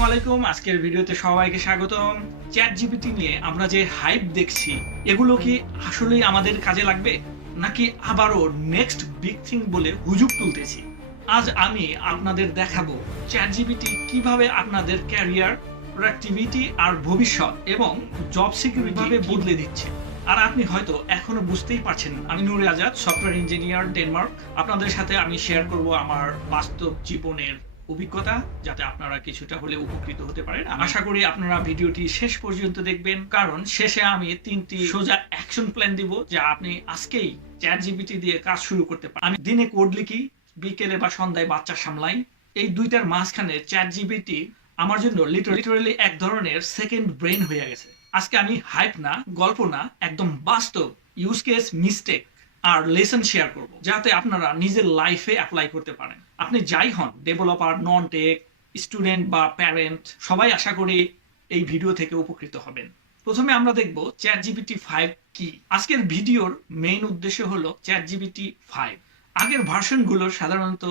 আসসালামু আলাইকুম। আজকের ভিডিওতে সবাইকে স্বাগতম। চ্যাট জিপিটি নিয়ে আমরা যে হাইপ দেখছি, এগুলো কি আসলেই আমাদের কাজে লাগবে, নাকি আবারও নেক্সট বিগ থিং বলে হুজুগ তুলতেছি? আজ আমি আপনাদের দেখাবো চ্যাট জিপিটি কিভাবে আপনাদের ক্যারিয়ার, প্রোডাক্টিভিটি আর ভবিষ্যৎ এবং জব সিকিউরিটি ভাবে বদলে দিচ্ছে। আর আপনি হয়তো এখনো বুঝতেই পারছেন না। আমি নূরে আজাদ, সফটওয়্যার ইঞ্জিনিয়ার, ডেনমার্ক। আপনাদের সাথে আমি শেয়ার করব আমার বাস্তব জীবনের অভিজ্ঞতা, যাতে আপনারা কিছুটা হলে উপকৃত হতে পারেন। আশা করি আপনারা ভিডিওটি শেষ পর্যন্ত দেখবেন, কারণ শেষে আমি 3টি সোজা অ্যাকশন প্ল্যান দিব যা আপনি আজকেই চ্যাট জিপিটি দিয়ে কাজ শুরু করতে পারেন। আমি দিনে কোড লিখি, বিকেলে বা সন্ধ্যায় বাচ্চা সামলাই। এই দুইটার মাঝখানে চ্যাট জিপিটি আমার জন্য লিটারালি এক ধরনের সেকেন্ড ব্রেন হয়ে গেছে। আজকে আমি হাইপ না, গল্প না, একদম বাস্তব ইউজ কেস, মিস্টেক আর লেসন শেয়ার করব, যাতে আপনারা নিজের লাইফে অ্যাপ্লাই করতে পারেন। আপনি যাই হন, ডেভেলপার, নন টেক, স্টুডেন্ট বা প্যারেন্ট, সবাই আশা করি এই ভিডিও থেকে উপকৃত হবেন। প্রথমে আমরা দেখব চ্যাট জিপিটি 5 কি। আজকের ভিডিওর মেইন উদ্দেশ্য হলো চ্যাট জিপিটি 5। আগের ভার্সনগুলো সাধারণত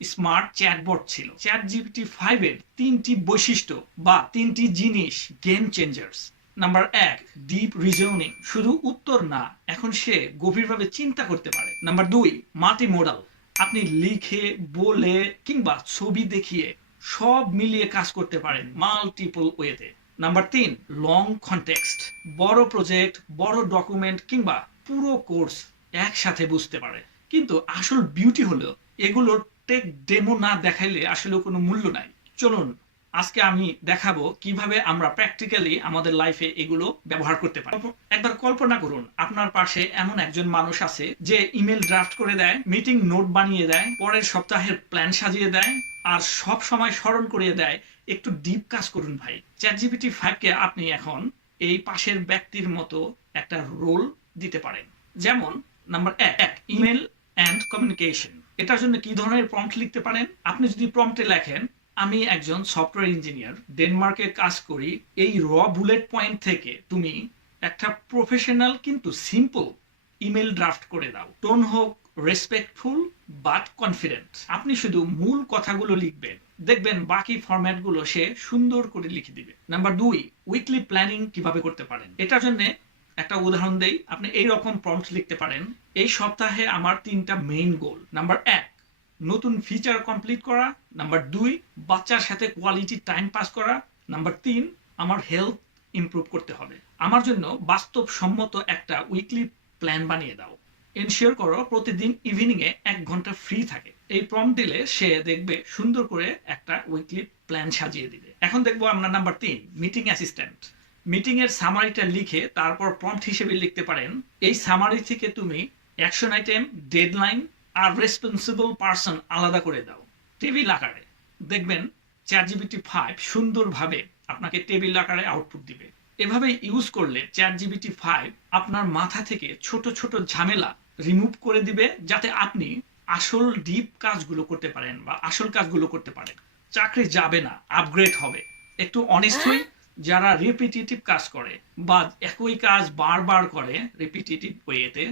স্মার্ট চ্যাটবট ছিল। চ্যাট জিপিটি 5 এর 3টি বৈশিষ্ট্য বা 3টি জিনিস game changers. Number 1, deep reasoning, শুধু উত্তর না, এখন সে গভীরভাবে চিন্তা করতে পারে। নাম্বার 2, মাল্টি মোডাল, আপনি লিখে, বলে কিংবা ছবি দেখিয়ে সব মিলিয়ে কাজ করতে পারেন মাল্টিপল ওয়েতে। নাম্বার 3, লং কনটেক্সট, বড় প্রজেক্ট, বড় ডকুমেন্ট কিংবা পুরো কোর্স একসাথে বুঝতে পারে। কিন্তু আসল বিউটি হলো এগুলোর টেক ডেমো না দেখাইলে আসলে কোনো মূল্য নাই। চলুন আজকে আমি দেখাবো কিভাবে আমরা প্র্যাকটিক্যালি আমাদের লাইফে এগুলো ব্যবহার করতে পারি। একবার কল্পনা করুন, আপনার পাশে এমন একজন মানুষ আছে যে ইমেল ড্রাফট করে দেয়, মিটিং নোট বানিয়ে দেয়, পরের সপ্তাহের প্ল্যান সাজিয়ে দেয়, আর সব সময় স্মরণ করিয়ে দেয় একটু ডিপ কাজ করুন ভাই। চ্যাট জিপিটি 5 কে আপনি এখন এই পাশের ব্যক্তির মতো একটা রোল দিতে পারেন। যেমন নাম্বার 1, ইমেল অ্যান্ড কমিউনিকেশন। এটার জন্য কি ধরনের প্রম্পট লিখতে পারেন? আপনি যদি প্রম্পটে লেখেন, আমি একজন সফটওয়্যার ইঞ্জিনিয়ার, ডেনমার্কে কাজ করি, এই র বুলেট পয়েন্ট থেকে তুমি একটা প্রফেশনাল কিন্তু সিম্পল ইমেল ড্রাফট করে দাও। টোন হোক রেসপেক্টফুল বাট কনফিডেন্ট। আপনি শুধু মূল কথাগুলো লিখবেন, দেখবেন বাকি ফরম্যাটগুলো সে সুন্দর করে লিখে দিবে। নাম্বার 2, উইকলি প্ল্যানিং কিভাবে করতে পারেন। এটার জন্য একটা উদাহরণ দেই। আপনি এই রকম প্রম্পট লিখতে পারেন, এই সপ্তাহে আমার 3টা মেইন গোল। নাম্বার 1, নতুন ফিচার কমপ্লিট করা। নাম্বার 2, বাচ্চার সাথে কোয়ালিটি টাইম পাস করা। নাম্বার 3, আমার হেলথ ইমপ্রুভ করতে হবে। আমার জন্য বাস্তবসম্মত একটা উইকলি প্ল্যান বানিয়ে দাও। এনশিওর করো প্রতিদিন ইভিনিং এ 1 ঘন্টা ফ্রি থাকে। এই প্রম্পট দিলে সে দেখবে সুন্দর করে একটা উইকলি প্ল্যান সাজিয়ে দিবে। এখন দেখবো আমরা নাম্বার 3, মিটিং অ্যাসিস্ট্যান্ট। মিটিং এর সামারিটা লিখে তারপর প্রম্পট হিসেবে লিখতে পারেন, এই সামারি থেকে তুমি অ্যাকশন আইটেম, ডেডলাইন আর রেসপন্সিবল পারসন আলাদা করে দাও টেবিল আকারে। দেখবেন চ্যাট জিপিটি 5 সুন্দরভাবে আপনাকে টেবিল আকারে আউটপুট দিবে। এভাবে ইউজ করলে চ্যাট জিপিটি 5 আপনার মাথা থেকে ছোট ছোট ঝামেলা রিমুভ করে দিবে, যাতে আপনি আসল ডিপ কাজগুলো করতে পারেন বা আসল কাজগুলো করতে পারেন। চাকরি যাবে না, আপগ্রেড হবে। একটু অনেস্ট হই, যারা রিপিটিটিভ কাজ করে বা একই কাজ বারবার করে রিপিটিটিভ ওয়েতে,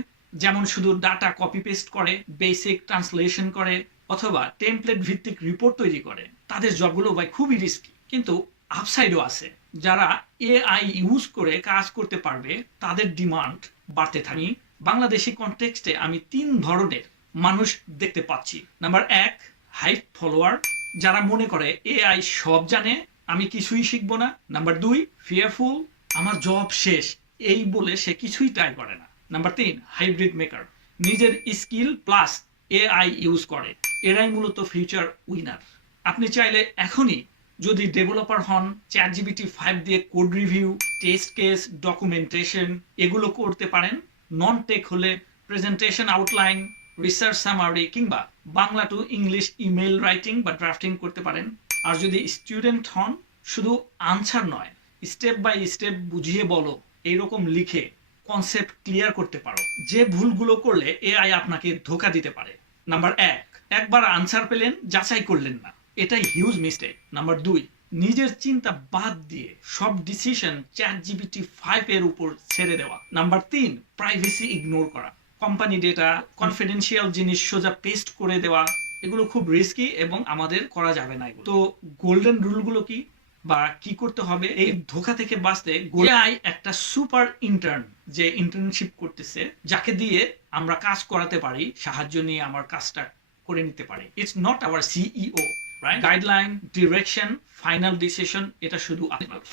যেমন শুধু ডাটা কপি পেস্ট করে, বেসিক ট্রান্সলেশন করে অথবা টেমপ্লেট ভিত্তিক রিপোর্ট তৈরি করে, তাদের জবগুলো ভাই খুবই রিস্কি। কিন্তু আপসাইডও আছে, যারা এআই ইউজ করে কাজ করতে পারবে তাদের ডিমান্ড বাড়তে থাকে। বাংলাদেশি কনটেক্সটে আমি 3 ধরনের মানুষ দেখতে পাচ্ছি। নাম্বার 1, হাইপ ফলোয়ার, যারা মনে করে এআই সব জানে, আমি কিছুই শিখবো না। নাম্বার 2, ফিয়ারফুল, আমার জব শেষ এই বলে সে কিছুই ট্রাই করে না। নাম্বার 3, হাইব্রিড মেকার, নিজের স্কিল প্লাস এআই ইউজ করে। এরাই মূলত ফিউচার উইনার। আপনি চাইলে এখনই যদি ডেভেলপার হন, চ্যাট জিপিটি 5 দিয়ে code review, test case, documentation এগুলো করতে পারেন। নন টেক হলে প্রেজেন্টেশন আউটলাইন, রিসার্চ সামারি কিংবা Bangla to English email writing বা ড্রাফটিং করতে পারেন। আর যদি স্টুডেন্ট হন, শুধু আনসার নয়, স্টেপ বাই স্টেপ বুঝিয়ে বলো, এইরকম লিখে কনসেপ্ট ক্লিয়ার করতে পারো। যে ভুলগুলো করলে এআই আপনাকে ধোকা দিতে পারে। নাম্বার 1, একবার আনসার পেলেন, যাচাই করলেন না, এটাই হিউজ মিস্টেক। নাম্বার 2, নিজের চিন্তা বাদ দিয়ে সব ডিসিশন চ্যাট জিপিটি 5 এর উপর ছেড়ে দেওয়া। নাম্বার 3, প্রাইভেসি ইগনোর করা, কোম্পানি ডেটা, কনফিডেন্সিয়াল জিনিস সোজা পেস্ট করে দেওয়া, এগুলো খুব রিস্কি এবং আমাদের করা যাবে না এগুলো। তো গোল্ডেন রুলগুলো কি? বা কি করতে হবে এই ধোঁকা থেকে বাঁচতে এআই একটা সুপার ইন্টার্ন যে ইন্টার্নশিপ করতেছে, যাকে দিয়ে আমরা কাজ করাতে পারি, সাহায্য নিয়ে আমার কাজটা করে নিতে পারি। It's not our CEO, right? Guideline, direction, final decision, এটা শুধু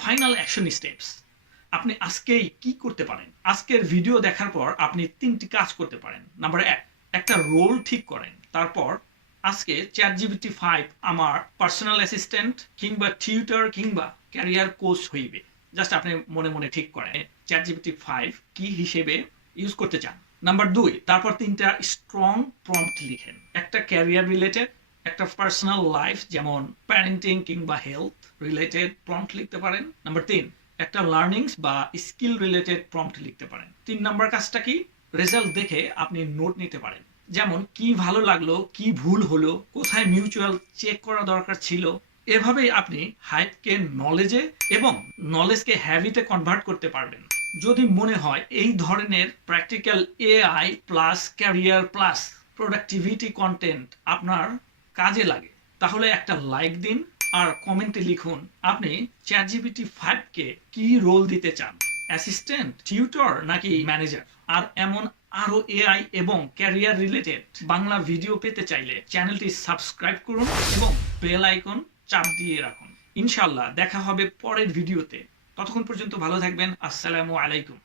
ফাইনাল অ্যাকশন স্টেপস। আপনি আজকেই কি করতে পারেন? আজকের ভিডিও দেখার পর আপনি 3টি কাজ করতে পারেন। নাম্বার 1, একটা রোল ঠিক করেন। তারপর আজকে চ্যাটজিপিটি 5 আমার পার্সোনাল অ্যাসিস্ট্যান্ট কিংবা টিউটর কিংবা ক্যারিয়ার কোচ হইবে। জাস্ট আপনি মনে মনে ঠিক করেন চ্যাটজিপিটি 5 কি হিসেবে ইউজ করতে চান। নাম্বার 2, তারপর 3টা স্ট্রং প্রম্পট লিখেন। একটা ক্যারিয়ার রিলেটেড, একটা পার্সোনাল লাইফ যেমন প্যারেন্টিং কিংবা হেলথ রিলেটেড প্রম্পট লিখতে পারেন। নাম্বার 3, একটা লার্নিংস বা স্কিল রিলেটেড প্রম্পট লিখতে পারেন। 3 নাম্বার কাজটা কি? রেজাল্ট দেখে আপনি নোট নিতে পারেন, যেমন কি ভালো লাগলো, কি ভুল হলো, কোথায় মিউচুয়াল চেক করা দরকার ছিল। এভাবেই আপনি হাইপকে নলেজে এবং নলেজকে হ্যাবিটে কনভার্ট করতে পারবেন। যদি মনে হয় এই ধরনের practical AI plus career plus productivity content আপনার কাজে লাগে, তাহলে একটা লাইক দিন আর কমেন্টে লিখুন আপনি চ্যাটজিপিটি 5 কে কি রোল দিতে চান, অ্যাসিস্ট্যান্ট, টিউটর নাকি ম্যানেজার। আর এমন আরো এআই এবং ক্যারিয়ার রিলেটেড বাংলা ভিডিও পেতে চাইলে চ্যানেলটি সাবস্ক্রাইব করুন এবং বেল আইকন চাপ দিয়ে রাখুন। ইনশাআল্লাহ দেখা হবে পরের ভিডিওতে। ততক্ষণ পর্যন্ত ভালো থাকবেন। আসসালামু আলাইকুম।